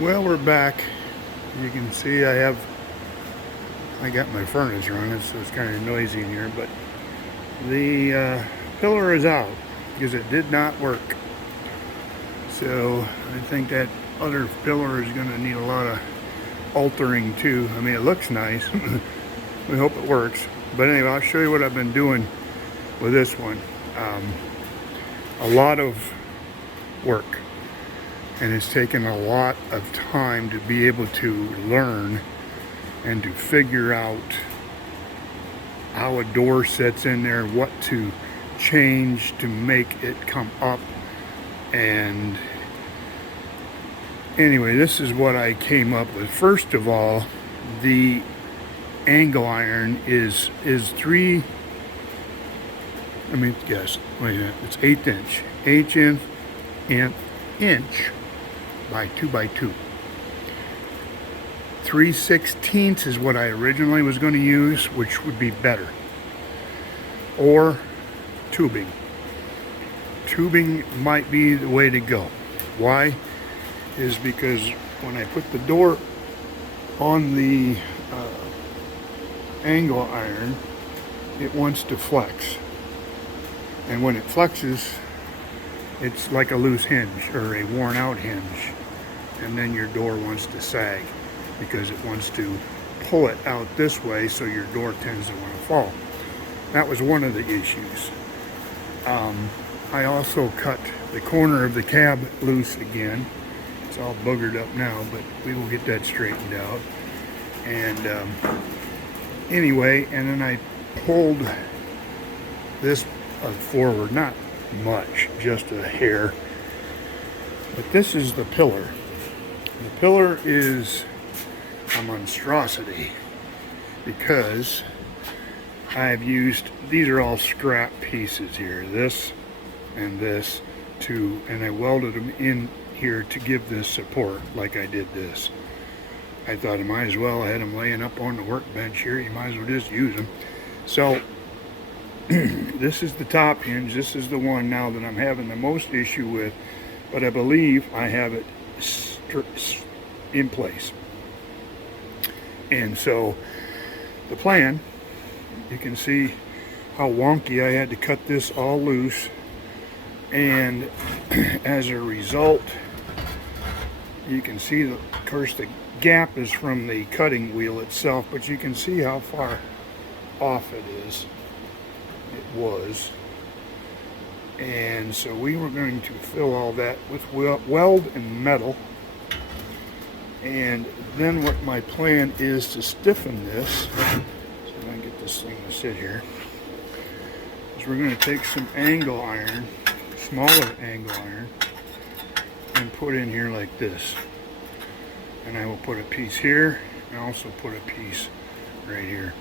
Well, we're back. You can see I got my furnace running, so it's kind of noisy in here, but the pillar is out because it did not work. So I think that other pillar is going to need a lot of altering too. I mean, it looks nice. We hope it works. But anyway, I'll show you what I've been doing with this one. A lot of work. And it's taken a lot of time to be able to learn and to figure out how a door sets in there, what to change to make it come up. And anyway, this is what I came up with. First of all, the angle iron is 3, let me guess, wait a minute, it's 1/8 inch by 2 by 2. 3/16 is what I originally was going to use, which would be better. Or tubing. Tubing might be the way to go. Why? Is because when I put the door on the angle iron, it wants to flex. And when it flexes, it's like a loose hinge or a worn out hinge, and then your door wants to sag because it wants to pull it out this way, so your door tends to want to fall. That was one of the issues. I also cut the corner of the cab loose again. It's all boogered up now, but we will get that straightened out. And anyway, and then I pulled this forward, not much, just a hair. But this is the pillar. The pillar is a monstrosity because I've used, these are all scrap pieces here, this and this, and I welded them in here to give this support like I did this. I thought I might as well, I had them laying up on the workbench here, you might as well just use them. So this is the top hinge. This is the one now that I'm having the most issue with, but I believe I have it in place. And so the plan, you can see how wonky I had to cut this all loose, and as a result, you can see of course the gap is from the cutting wheel itself, but you can see how far off it is. It was. And so we were going to fill all that with weld and metal. And then what my plan is to stiffen this, so I can get this thing to sit here, is we're going to take some angle iron, smaller angle iron, and put in here like this. And I will put a piece here and also put a piece right here.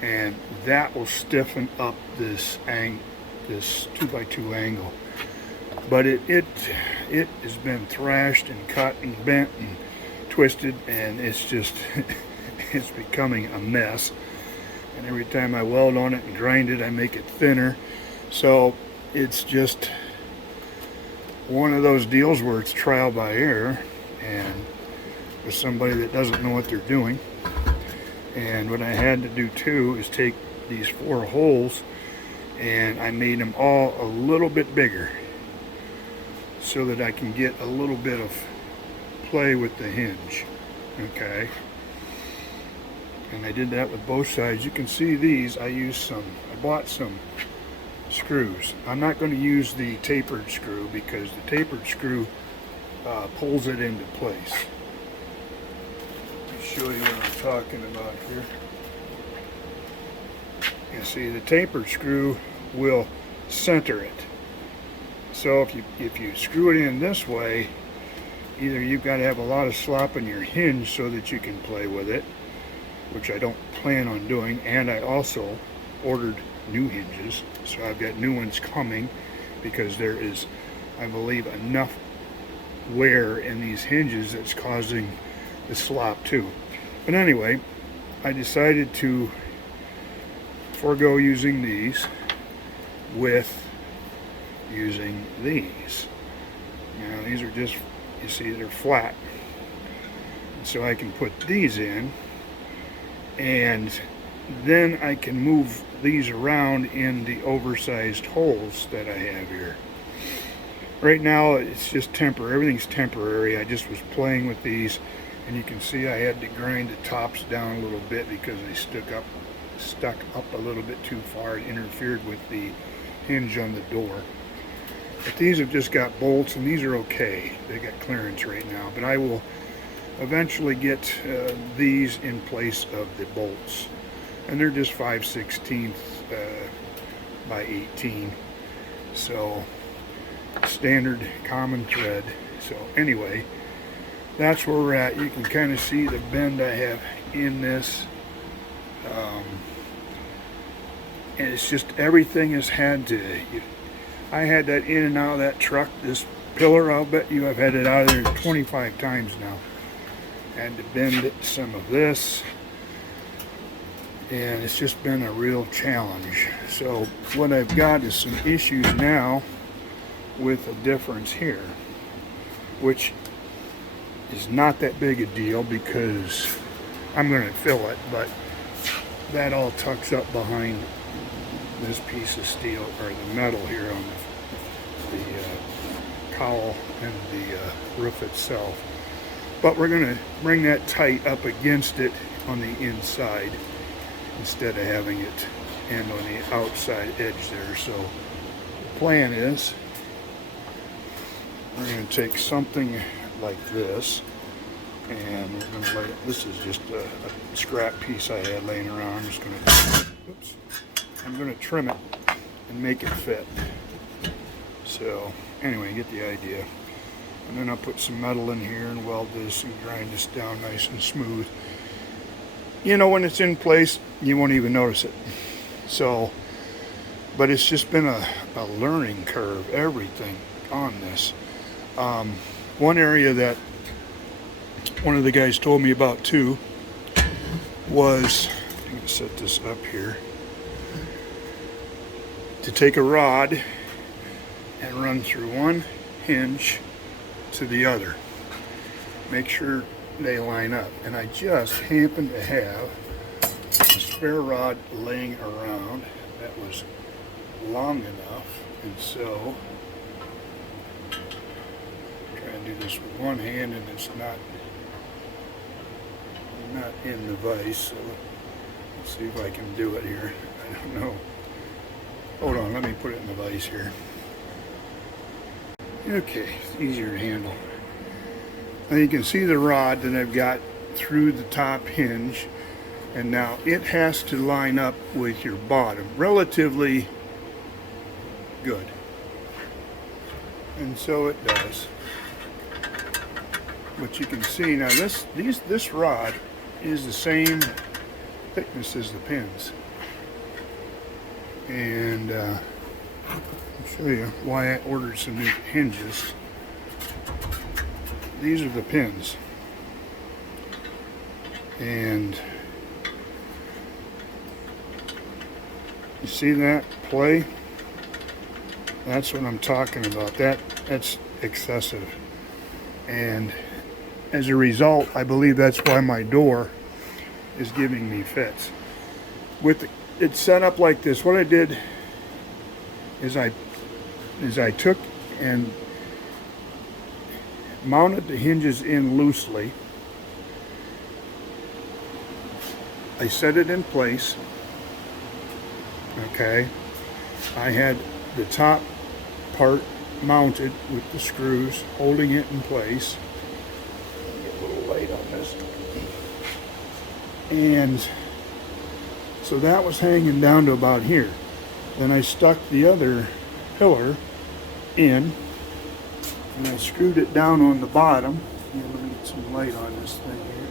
And that will stiffen up this 2 by 2 angle. But it has been thrashed and cut and bent and twisted, and it's just it's becoming a mess. And every time I weld on it and grind it, I make it thinner. So it's just one of those deals where it's trial by error, and with somebody that doesn't know what they're doing. And what I had to do too is take these 4 holes and I made them all a little bit bigger so that I can get a little bit of play with the hinge. Okay. And I did that with both sides. You can see these, I bought some screws. I'm not going to use the tapered screw because the tapered screw pulls it into place. Show you what I'm talking about here. You see, the tapered screw will center it. So if you screw it in this way, either you've got to have a lot of slop in your hinge so that you can play with it, which I don't plan on doing, and I also ordered new hinges, so I've got new ones coming because there is, I believe, enough wear in these hinges that's causing the slop too. But anyway, I decided to forego using these with using these. Now these are just, you see, they're flat. so I can put these in, and then I can move these around in the oversized holes that I have here. Right now it's just temporary, everything's temporary. I just was playing with these, and you can see I had to grind the tops down a little bit because they stuck up a little bit too far. It interfered with the hinge on the door. But these have just got bolts, and these are okay. They got clearance right now, but I will eventually get these in place of the bolts, and they're just 5/16 by 18, so standard common thread. So anyway, that's where we're at. You can kind of see the bend I have in this, and it's just everything has had to. I had that in and out of that truck. This pillar, I'll bet you I've had it out of there 25 times now. Had to bend it, some of this, and it's just been a real challenge. So what I've got is some issues now with a difference here, which is not that big a deal because I'm going to fill it, but that all tucks up behind this piece of steel, or the metal here on the cowl and the roof itself. But we're going to bring that tight up against it on the inside instead of having it end on the outside edge there. So the plan is we're going to take something like this, and we're going to lay it. This is just a scrap piece I had laying around. I'm going to trim it and make it fit. So anyway, you get the idea. And then I'll put some metal in here and weld this and grind this down nice and smooth. You know, when it's in place, you won't even notice it. So, but it's just been a learning curve, everything on this. One area that one of the guys told me about too was, I'm going to set this up here, to take a rod and run through one hinge to the other. Make sure they line up. And I just happen to have a spare rod laying around that was long enough, and so I'm trying to do this with one hand, and it's not in the vise. So let's see if I can do it here. I don't know. Hold on, let me put it in the vise here. Okay, it's easier to handle. Now you can see the rod that I've got through the top hinge, and now it has to line up with your bottom relatively good, and so it does. But you can see now this rod is the same thickness as the pins, and I'll show you why I ordered some new hinges. These are the pins, and you see that play? That's what I'm talking about. That's excessive, and as a result, I believe that's why my door is giving me fits. With it set up like this, what I did is I took and mounted the hinges in loosely. I set it in place. Okay. I had the top part mounted with the screws, holding it in place. Get a little light on this. And so that was hanging down to about here. Then I stuck the other pillar in, and I screwed it down on the bottom. Here, let me get some light on this thing here.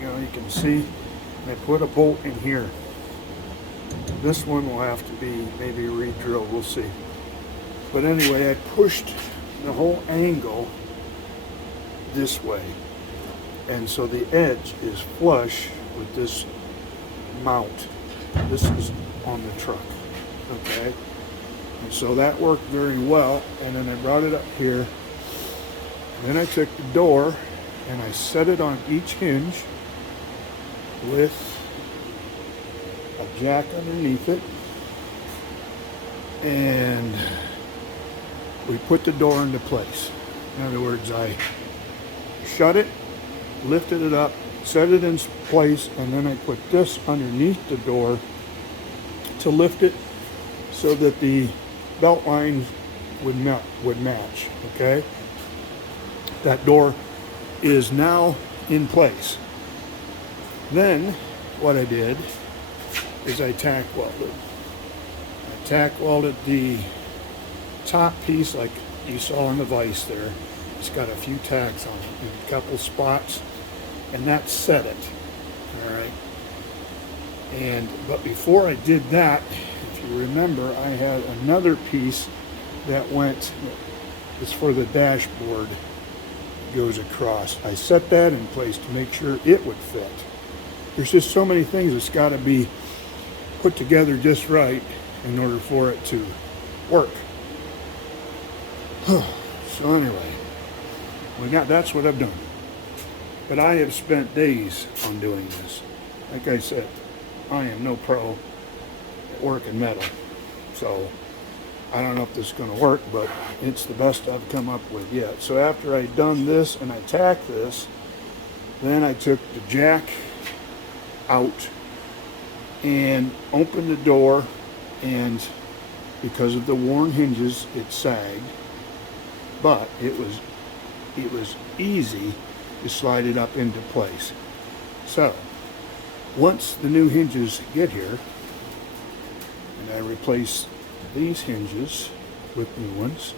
There you go, you can see. And I put a bolt in here. This one will have to be maybe re-drilled, we'll see. But anyway, I pushed the whole angle this way. And so the edge is flush with this mount. This is on the truck, okay? And so that worked very well. And then I brought it up here, Then I took the door and I set it on each hinge with a jack underneath it, and we put the door into place. In other words, I shut it, lifted it up, set it in place, and then I put this underneath the door to lift it so that the belt lines would match. Okay, that door is now in place. Then what I did is I tack welded. I tack welded the top piece like you saw in the vise there. It's got a few tacks on it in a couple spots, and that set it. All right. But before I did that, if you remember, I had another piece that went, it's for the dashboard, goes across. I set that in place to make sure it would fit. There's just so many things that's got to be put together just right in order for it to work. So anyway, that's what I've done. But I have spent days on doing this. Like I said, I am no pro at working metal. So I don't know if this is going to work, but it's the best I've come up with yet. So after I'd done this and I tacked this, then I took the jack out and opened the door, and because of the worn hinges, it sagged, but it was easy to slide it up into place. So once the new hinges get here, and I replace these hinges with new ones,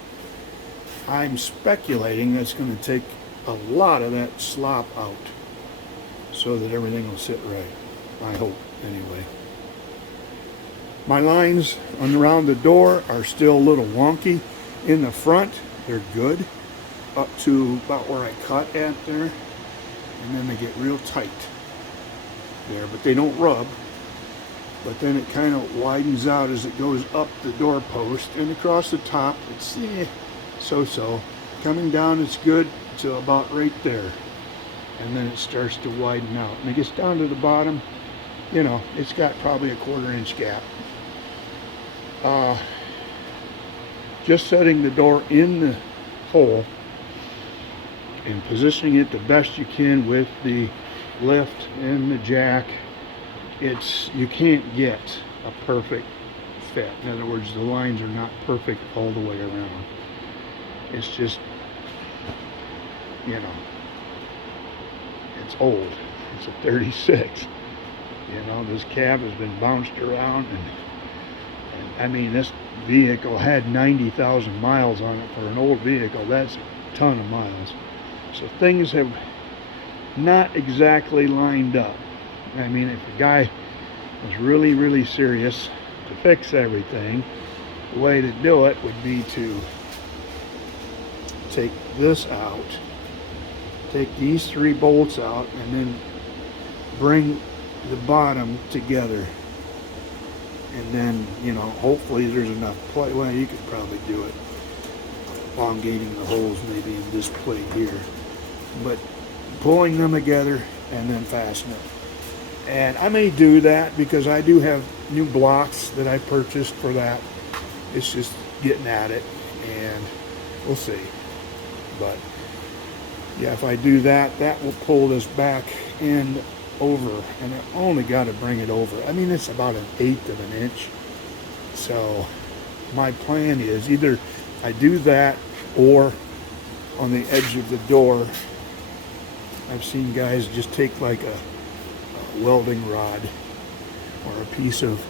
I'm speculating that's going to take a lot of that slop out so that everything will sit right. I hope, anyway. My lines around the door are still a little wonky. In the front, they're good up to about where I cut at there, and then they get real tight there, but they don't rub. But then it kind of widens out as it goes up the doorpost, and across the top it's so-so. Coming down it's good to about right there, and then it starts to widen out. And it gets down to the bottom, you know, it's got probably a 1/4 inch gap. Just setting the door in the hole and positioning it the best you can with the lift and the jack, you can't get a perfect fit. In other words, the lines are not perfect all the way around. It's just, you know, it's old. It's a 36. You know, this cab has been bounced around, and I mean, this vehicle had 90,000 miles on it. For an old vehicle, that's a ton of miles. So things have not exactly lined up. I mean, if a guy was really, really serious to fix everything, the way to do it would be to take this out, take these 3 bolts out, and then bring the bottom together. And then, you know, hopefully there's enough play. Well, you could probably do it, elongating the holes maybe in this plate here. But pulling them together and then fasten it. And I may do that because I do have new blocks that I purchased for that. It's just getting at it, and we'll see. But yeah, if I do that, that will pull this back end over, and I only got to bring it over. I mean, it's about 1/8 of an inch. So my plan is either I do that, or on the edge of the door, I've seen guys just take like a welding rod or a piece of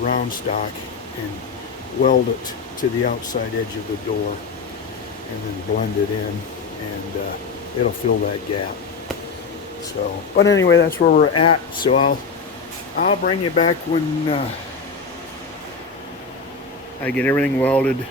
round stock and weld it to the outside edge of the door, and then blend it in, and it'll fill that gap. So, but anyway, that's where we're at. So I'll bring you back when I get everything welded